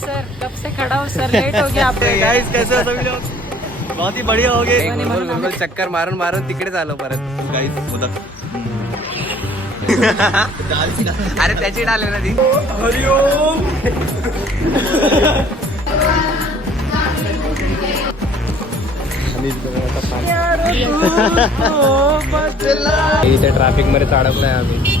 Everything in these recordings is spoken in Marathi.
सर कब से खड़ा हूँ सर, लेट हो गया आपको। गाइस कैसे हो सभी लोग? बहुत ही बढ़िया हो गए। गोल चक्कर मारून मारून तिकडेच आलो परत. गाइस मोदक. अरे त्याची डाल ना ती. हरिओम. इथे ट्रॅफिक मध्ये अडकलोय आम्ही.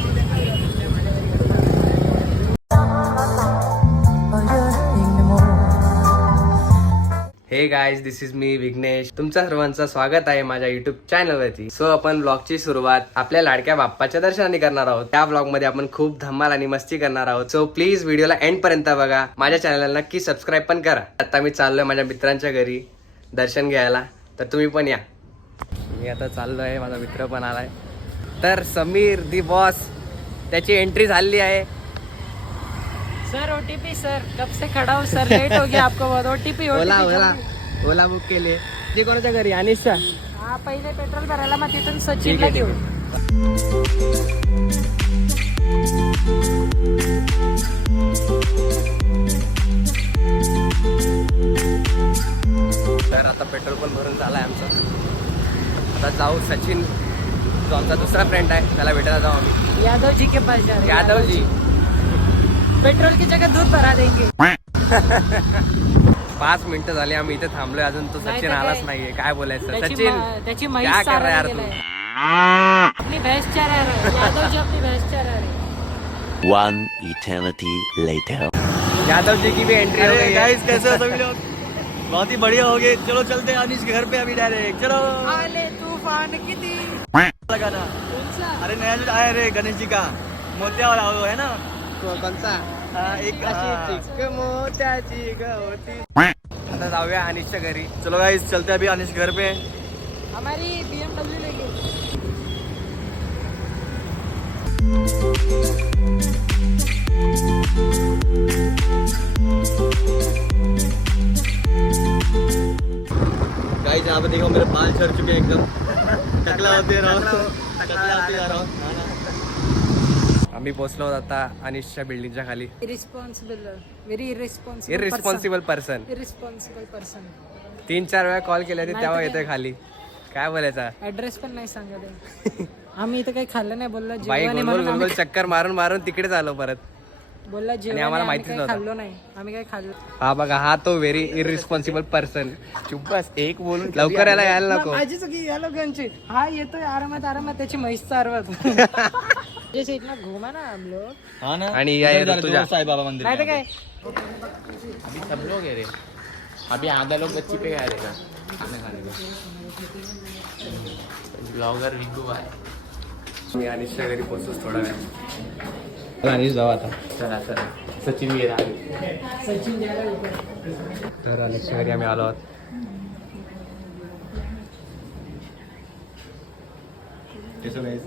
Hey guys, this is me Vighnesh. तुमच्या सर्वांचं स्वागत आहे माझ्या युट्यूब चॅनलवरती. सो आपण ब्लॉगची सुरुवात आपल्या लाडक्या बाप्पाच्या दर्शनाने करणार आहोत. त्या ब्लॉग मध्ये आपण खूप धमाल आणि मस्ती करणार आहोत. सो प्लीज व्हिडिओला एंड पर्यंत बघा. माझ्या चॅनलला नक्की सबस्क्राईब पण करा. आता मी चाललोय माझ्या मित्रांच्या घरी दर्शन घ्यायला, तर तुम्ही पण या. मी आता चाललोय, माझा मित्र पण आलाय. तर समीर दी बॉस, त्याची एंट्री झाली आहे. सर ओटीपी सर कब से खड़ा हूँ सर, लेट हो गया आपको बहुत. ओटीपी ओला बुक केले. ते कोणाच्या घरी? अनिशचा. हा, पहिले पेट्रोल भरायला मग तिथून सचिनला घेऊ. तर आता पेट्रोल पण भरून झालाय आमचा. आता जाऊ सचिन, जो आमचा दुसरा फ्रेंड आहे, त्याला भेटायला जाऊ आम्ही. यादव जी के पास जा रहे हैं. यादव जी. पेट्रोल की जगह दूध भरा देंगे. 5 मिनिटं झाली आम्ही इथे थांबलोय, अजून तो नाही सचिन तर आलाच काय? नाहीये. काय बोलायचं त्याची सचिन? त्याची क्या म्हैस कर रहा है यार चारायला तू? गेलाय. अपनी भैंस चरा रहा है. यादव जी अपनी भैंस चरा रहे हैं. One eternity later. Yadav ji की भी एंट्री हो अरे गई है. गाइस कैसे हो सभी लोग? बहुत ही बढ़िया हो गए. चलो चलते हैं अनिश के घर पे अभी डायरेक्ट. चलो आले तूफान किती लगाना. कोणसा? अरे नया जो आया रे गणेश जी का मोतिया वाला वो है ना. कोणता? एक अशी चिक मोत्याची गवती. आता जाऊया अनिशच्या घरी. चलो गाइस चलते हैं अभी अनिश के घर पे. हमारी BMW लेके. गाइस यहाँ पे देखो मेरे बाल झड़ चुके हैं एकदम. टकला होते रहो. टकला होते जा रहा हूँ. आम्ही पोहोचलो आहोत आता अनिशच्या बिल्डिंगच्या खाली. Irresponsible, very irresponsible. Irresponsible person. Irresponsible person. 3-4 वेळा कॉल केले होते, नाही तेव्हा तर येतोय खाली. काय बोलायचा? ऍड्रेस पण नाही सांगत आहे. आम्ही इथं काही खाल्लं नाही. बोलला बाई जेवण आहे गोल म्हणून गोल चक्कर मारून मारून तिकडेच आलो परत. बोलला जेवण आणि आम्हाला आहे, माहितीच आम्ही काही नव्हतं. खाल्लो नाही. आम्ही काही खाल्लो. हा बघा, हा तो व्हेरी इररिस्पॉन्सिबल पर्सन. चुप बस, एक बोलून लवकर यायला यायला नको. माझी चुकी या लोकांची. हा येतोय आरामात आरामात, त्याची म्हैस चारवत. जैसे इतना घुमा ना हम लोग. हाँ ना. आणि या तुझ्या साई बाबा मंदिर. नाही तर काय. अभी सब लोग है रे. अभी आधा लोग बच्ची पे गया रहेगा खाना खाने को. ब्लॉगर रिंकू भाई. मी अनिशच्या घरी पोहोचतोच थोडा वेळ. अनिश जाऊ आता. चला चला, सचिन ये रहा. सचिन द्यायला येतोय. तर अनिशच्या घरी आम्ही आलो आहोत. कैसे गाइस?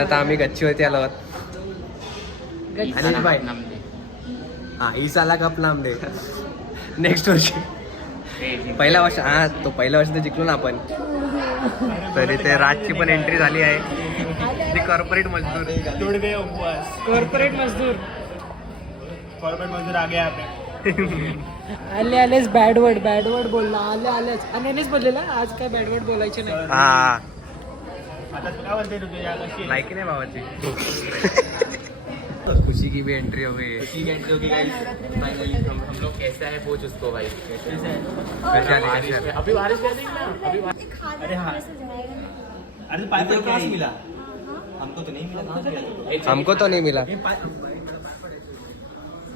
आता आम्ही गच्चीवरती आलो आहोत. अनिश भाई, हा ईसाला कप लांब दे. नेक्स्ट वर्षी पहिल्या वर्ष, हा तो पहिल्या वर्षी तर जिंकलो ना आपण. तर इथे राजची पण एंट्री झाली आहे. कॉर्पोरेट मजदूर. टूट गए उपवास. कॉर्पोरेट मजदूर. कॉर्पोरेट मजदूर आ गया आपने. आले आलेच बॅड वर्ड बोलला. आले आलेच. आणि यानेच बोललेला आज काय बॅड वर्ड बोलायचे नाही. हा आता काय बोलते तू तुझ्या कशी? लायकी नाही भावाची. खुशी की भी एंट्री हो गई है. ठीक है जो कि गाइस फाइनली हम लोग कैसा है पूछ उसको भाई. कैसे है? कशी आली? अभी बारिश कर देंगे ना. अभी अरे हाँ. अरे तो पाइप कहाँ से मिला? हमको तो नहीं मिला. कहाँ से मिला? हमको तो नहीं मिला.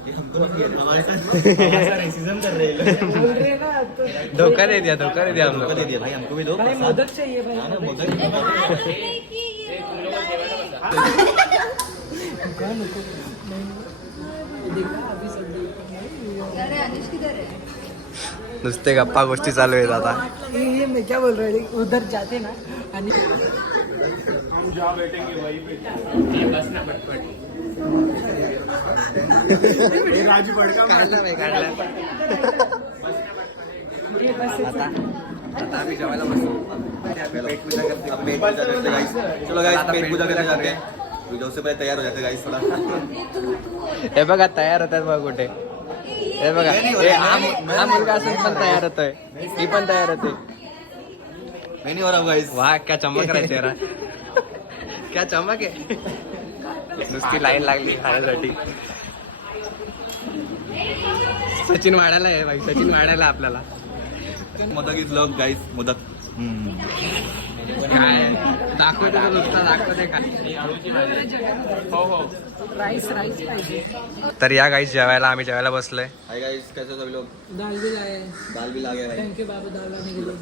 ये हमको नहीं मिला. हमारे साथ रेसिज्म कर रहे हैं. बोल रहे ना तो. धोखा दे दिया हम हमको लोग. दे दिया भाई. हमको भी दो. भाई मोदक चाहिए भाई. हाँ ना, मोदक. देखा अभी सब. अरे अनिश किधर है? नुसते गप्पा गोष्टी चालू आहेत आता. ये मैं क्या बोल रहा हूँ, उधर जाते ना आणि बस ना पटपट. आता आम्ही जेवायला बसलो. पेट पूजा करते गाइस. चलो गाइस पेट पूजा करने जाते हैं. वीडियो से पहले तैयार हो जाते गाइस थोड़ा. हे बघा तयार होतात बघा कुठे. हे बघा हा मुलगा असून पण तयार होतोय. ही पण तयार होते. मैं नहीं हो रहा गाइस. वाह क्या चमक रहा है तेरा. क्या चमक आहे. नुसती लाईन लागली खाण्यासाठी. सचिन वाढायला आहे भाई. सचिन वाढायला आपल्याला. Modak is love guys. Modak. काय दाखवते नुसता दाखवते काय. हो हो. राईस पाहिजे. तर या गाईस जेवायला आम्ही जेवायला बसलोय. हाय गाइस कैसे हो सभी लोग. दाल भी लाए. दाल भी ला गए भाई. थँक्यू बाबा दाल लाने के लिए.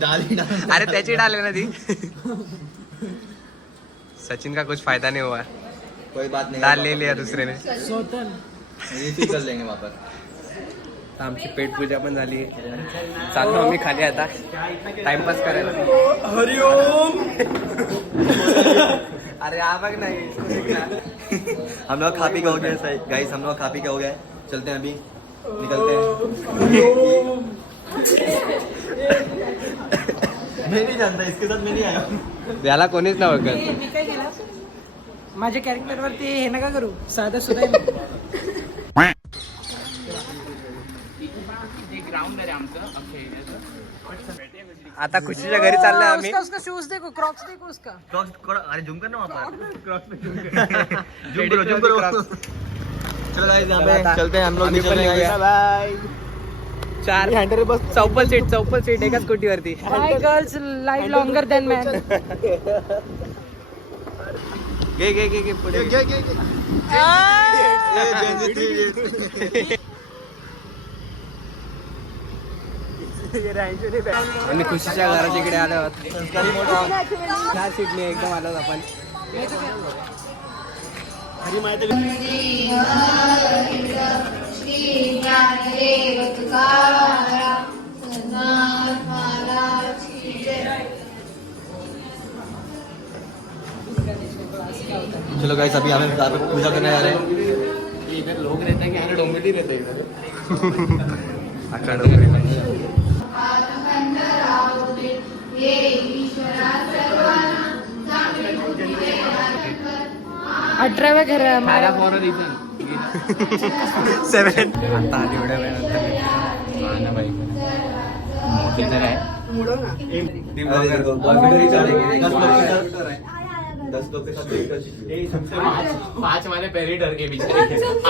दाल ही डाल. अरे त्याची डाल आहे ना ती. सचिन का कुछ फायदा नहीं हुआ. कोई बात नहीं. दाल ले लिया दुसरे ने. स्वतन ये फिर कर लेंगे वापस. आमची पेट पूजा पण झाली. चाललो आम्ही खाली आता टाइमपास करायला. हरिओम. अरे आ बघ नाही. हम लोग खा पी के हो गए गाइस. हम लोग खा पी के हो गए. चलते हैं अभी. निकलते हैं. मैं नहीं जानता इसके साथ. मैं नहीं आया. याला कोणीच नाही ओळखत. मी काय केलं माझ्या कॅरेक्टरवरती हे नका करू. साधा सुद्धा ग्राउंड आहे आमचं अक्षय. आता खुशीच्या घरी चाललोय आम्ही. उसका शूज देखो, क्रॉक्स देखो उसका. अरे जूम करना वहाँ पर. जूम करो. चलो गाइस यहाँ पे चलते हैं हम लोग. आम्ही पण निकलते हैं निघूया. बाय. 4 बस चौपल सीट एकाच कोटीवरती. Hi girls, live longer than man. घे पुढे. आणि खुशीच्या घराच्या इकडे आलो आहोत. 4 सीटने एकदम आलो आपण. चलो गाइस अभी हमें पूजा करने जा रहे हैं. इधर लोग रहते हैं कि यहाँ डोंगरी रहते हैं इधर. अकरा डोंगरी. अठराव्या घर मला फॉर अ रिझन. 7 आता आली एवढ्या वेळानंतर. हा ना भाई. मोठी तर आहे. 10 लोग के साथ 5 वाले पहले डर के पीछे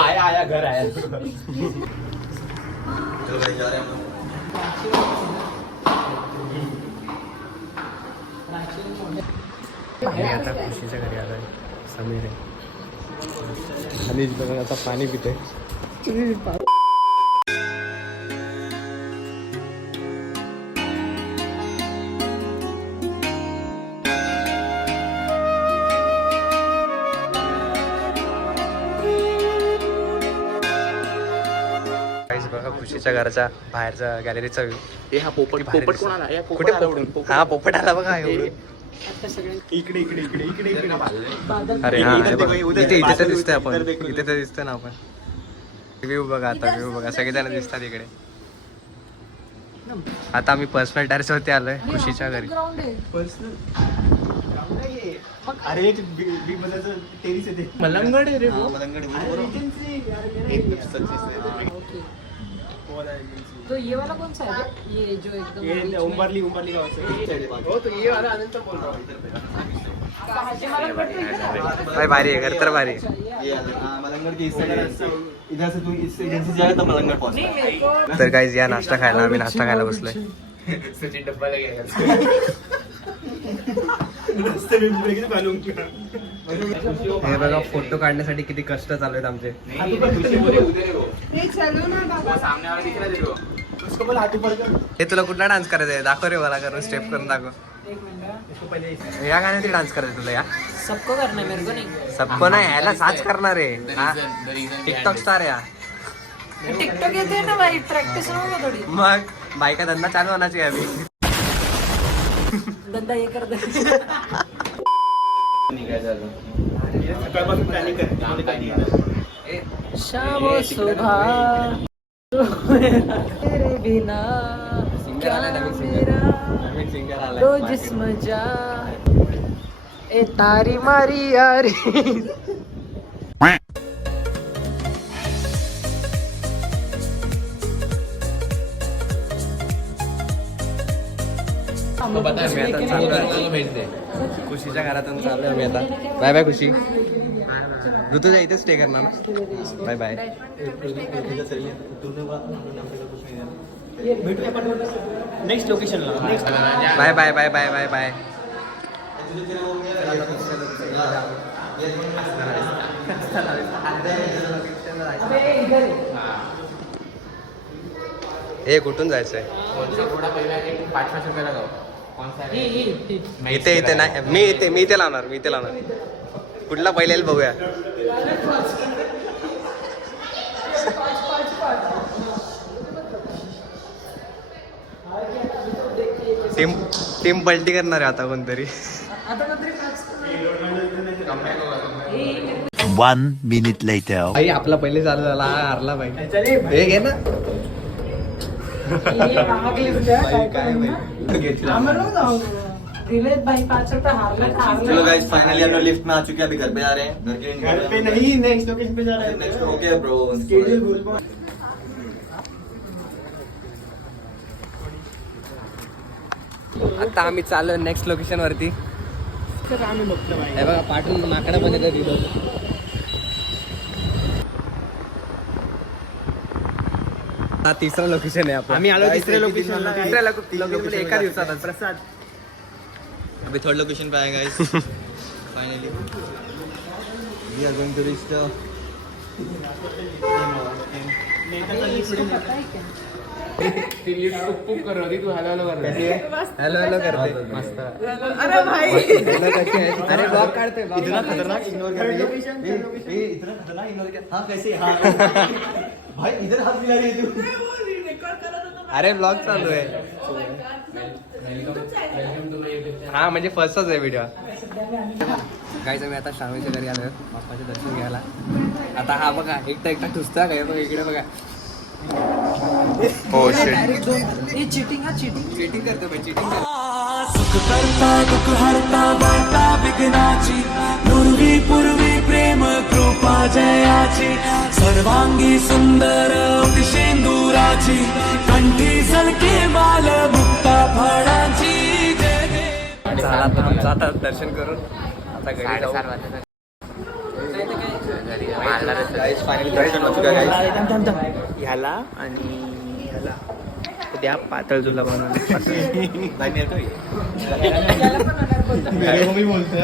आया घर आया. चलो गाइस जा रहे हैं हम लोग. मी आता खुशीच्या घरी आलोय. समीर आहे. आणि बघा आता पाणी पिते. बघा खुशीच्या घराच्या बाहेरचा गॅलरीचा व्ह्यू. हे हा पोपट पोपट कोणाला या कुठे हा पोपट आला बघा एवढं. इकडे अरे हा हे बघ. इथे तर दिसतंय आपण. इथे तर दिसतोय ना आपण. व्ह्यू बघा आता. व्ह्यू बघा सगळेजण दिसतात इकडे. आता आम्ही पर्सनल टेरेस वरती आलोय खुशीच्या घरी. ग्राउंड आहे. अरे एक बिग बाजारचं टेरिस आहे ते. मलंगड आहे रे वो. तो ये वाला कौन सा है? ये जो एकदम बीच में? उंबरली गाव से. हो तो ये वाला अनंत बोल रहा हूँ. भाजी मला पडते का? भाई भारी आहे घर तर भारी आहे. ये मलंगड़ के इधर से तू इस एजेंसी जाएगा तो मलंगड़ पहुंचना. तर गाईज या नाश्ता खायला आम्ही नाश्ता खायला बसलोय. सचिन डब्बा लगेगा. हे बघा फोटो काढण्यासाठी किती कष्ट चालू आहेत आमचे. सामने वाला दिख रहा है देखो. उसको बोला हाथी पर कर. हे तुला कुठला डान्स करायचा आहे दाखव रे मला. करून स्टेप करून दाखव. एक मिनट. या गाण्यावरती डान्स करायचं तुला. या सबको करना है, मेरे को नहीं. सबको नाही याला साच करणार आहे. The reason. टिकटॉक स्टार या. टिकटॉक येते ना भाई, प्रॅक्टिस नको थोडी. मग बायका धंदा चालू होण्याची अभी. धंदा हे करते. शाम और सुबह तेरे बिना क्या मेरा दो जिस्म जा ए तारी मारी यारी. भेज दे. खुशीच्या घरातून चालू आहे मी आता. बाय बाय खुशी. ऋतुजा इथेच स्टे करणार ना. Bye bye. नेक्स्ट लोकेशनला. Bye bye bye bye bye bye. हे कुठून जायचंय? थोडा पहिला एक 5-5 रुपयाला जाऊ. इथे इथे नाही, मी इथे लावणार. कुठला पहिल्या बघूया. टीम पलटी करणार आहे आता कोणतरी. 1 minute later. आई आपला पहिले चालू झाला, हा हारला भाई. हे घे ना. भाई 5 रुपये हारले. चलो गाइस फाइनली हम लोग लिफ्ट में आ चुके हैं, अभी घर पे जा रहे हैं. घर पे नहीं, नेक्स्ट लोकेशन पे जा रहे हैं. Next okay bro. स्केड्यूल भूल. आता आम्ही चाललो नेक्स्ट लोकेशन वरती. हे बघा पाठून माकडा पण येतात तिथं. हा तिसरा लोकेशन आहे आपण. आम्ही आलो तिसऱ्या लोकेशनला. तिसऱ्या लोकेशन एका दिवसात प्रसाद. अभी थर्ड लोकेशन पे आए guys. Finally we are going to reach the ती लिफ्ट पुक कर रही, तू हॅलो हॅलो कर रही. हॅलो करते. मस्त. अरे ब्लॉग काढते. इतना खतरनाक इग्नोर कर रही है. ए इतना खतरनाक इग्नोर कर. हां कैसे? हां भाई इधर हाथ मिला रही है तू. अरे ब्लॉग चालू आहे. हा म्हणजे फर्स्टच आहे व्हिडिओ. गाईज आम्ही आता श्रावणीच्या घरी आलो बाप्पाचे दर्शन घ्यायला. आता हा बघा एकटा ठुसता काय बघा इकडे बघा. हो चिटिंग चीटिंग करतो भाई. चीटिंग सुख करता दुःख हरता वार्ता विघ्नाची पूर्वी पूर्वी प्रेम कृपा जयाची सर्वांगी सुंदर शेंदुराची कंठी सलके बाल मुक्ता फळाची जय देव. झाला तर तुमचं आता दर्शन करून आता घरी जाऊ. 7:30 वाजता गाइस फाइनली दर्शन हो चुका गाइस. ह्याला आणि ह्याला उद्या पातळ तुला बनवून भाई मेरे को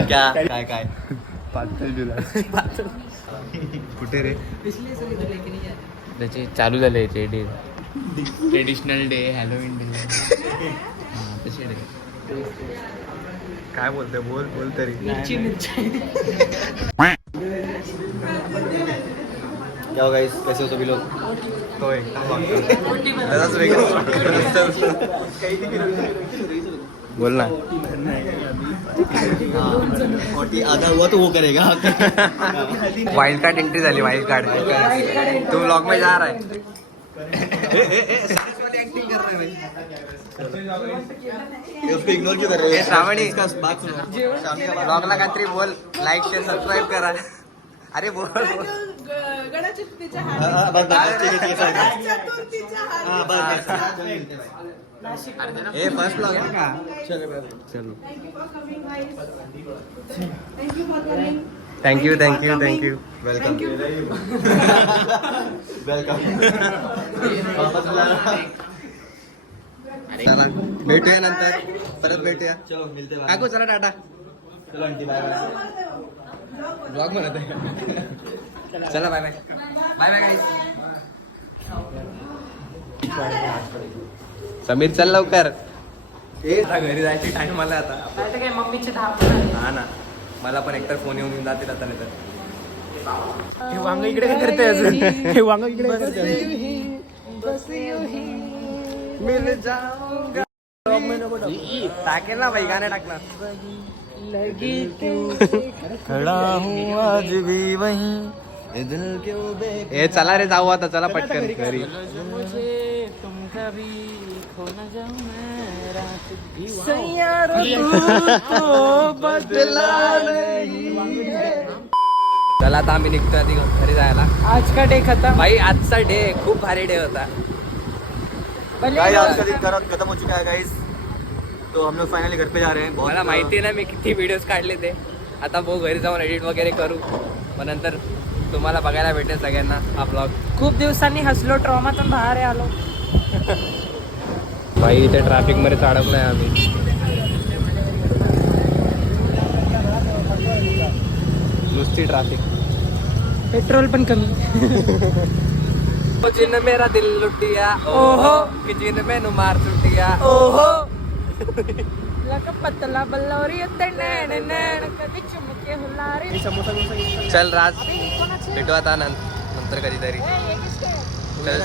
क्या काय पातळ तुला कुठे रे? त्याचे चालू झाले ते day. Traditional day, Halloween day. हां तसे डे. काय बोलतोय? बोल तरी. क्या हो गाइस, कैसे हो सभी लोग? तो एकदम बोल ना. आधा हुआ तो वो करेगा. वाइल्ड कार्ड एंट्री झाली. वाइल्ड कार्ड तू ब्लॉग में जा रहा है. उसको इग्नोर क्यों कर रहे हो? श्रावणी इसका बात सुनो. श्रावणी का बात. ब्लॉगला काहीतरी बोल. लाईक शेअर सबस्क्राईब करा. अरे बोल. बस ठीक है हाँ बस ए फर्स्ट ब्लॉग आहे का? चलो थँक्यू वेलकम चला भेटूया नंतर. परत भेटूया. चलो मिलते हैं. काकू चला टाटा. चलो आंटी बाय बाय. ब्लॉग म्हणत आहे. चला बाय बाय गाईस. समीर चल लवकर. आता घरी जायची टाइम आला आता. काय मम्मीचे 10 हा ना. मला पण एकतर फोन येऊन जातील आता नाही तर. हे वांग इकडे काय करते असं हे वांग इकडे काय करते मिल जाऊंगा टाकेल ना भाई गाणे टाकणार खड़ा हूँ आज भी वहीं ये दिल क्यों देख हे चला रे जाऊ आता चला पटकन घरी चला आता आम्ही निघतो आधी घरी जायला आज का डे खत्म भाई आजचा डे खूप भारी डे होता गाइस आज का दिन खत्म हो चुका है गाइस तो हम लोग फाइनली घर पे जा रहे हैं मला माहिती ना मी किती व्हिडिओज काढले ते आता भाऊ घरी जाऊन एडिट वगैरे करू मग नंतर तुम्हाला बघायला भेटेल सगळ्यांना हा ब्लॉग खूप दिवसांनी हसलो ट्रॉमातून बाहेर आलो भाई इथे ट्रॅफिक मध्ये अडकलोय आम्ही नुसती ट्रॅफिक पेट्रोल पण कमी जिन मेरा दिल लुटिया ओहो कि जिन मैनू मार सुटिया ओहो लक पतला बल्लौरी नैन नैन कभी चुमके हुलारी चल राज भेटू आता नंतर कधीतरी चल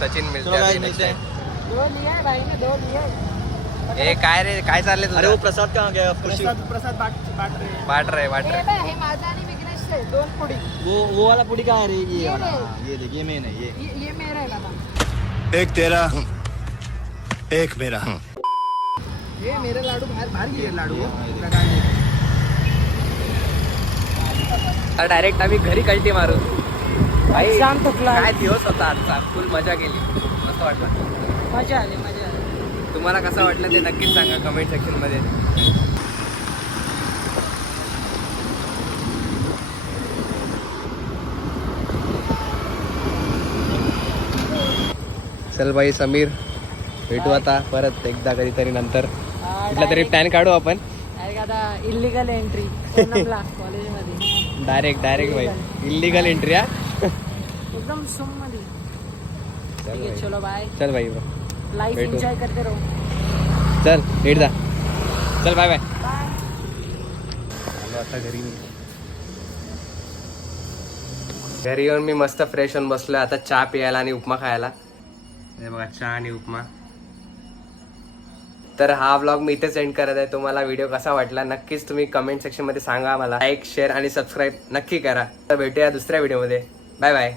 सचिन मिळते अभी next time. दो लिया है भाई ने दो लिया है ए काय रे काय चाललंय अरे वो तुझं प्रसाद कहाँ गया खुशी प्रसाद बांट रहे हैं. वाट रे हे बघ, हे माझा आणि विघ्नेशचं आहे, 2 पुडी वो वाला पुड़ी कहाँ है ये ये वाला ले. हाँ, ये देखिए मेन है ये ये मेरा आहे बाबा एक तेरा एक मेरा हे मेरे लाडू बाहेर गेले लाडू डायरेक्ट आम्ही घरी कल्टी मारू भाई जाम थकला काय दिवस होता आजचा फुल मजा केली मस्त वाटलं मजा आली तुम्हाला कसं वाटलं ते नक्कीच सांगा कमेंट सेक्शन मध्ये चल भाई समीर भेटू आता परत एकदा कधीतरी नंतर कुठला तरी प्लॅन काढू आपण आता इलिगल एंट्री कॉलेज मध्ये डायरेक्ट भाई इलिगल एंट्री हा एकदम सुम मध्ये ठीक आहे भाई. चलो बाय चल भाई लाईफ भेटू. एन्जॉय करते रहो चल भेट जा चल बाय बाय आता घरी येऊन मी मस्त फ्रेश होऊन बसलोय आता चहा प्यायला आणि उपमा खायला हे बघा चहा आणि उपमा तर हा व्लॉग मी इथेच एंड करत आहे तुम्हाला व्हिडिओ कसा वाटला नक्कीच तुम्ही कमेंट सेक्शन मध्ये सांगा मला लाईक शेअर आणि सबस्क्राईब नक्की करा तर भेटूया दुसऱ्या व्हिडिओमध्ये बाय बाय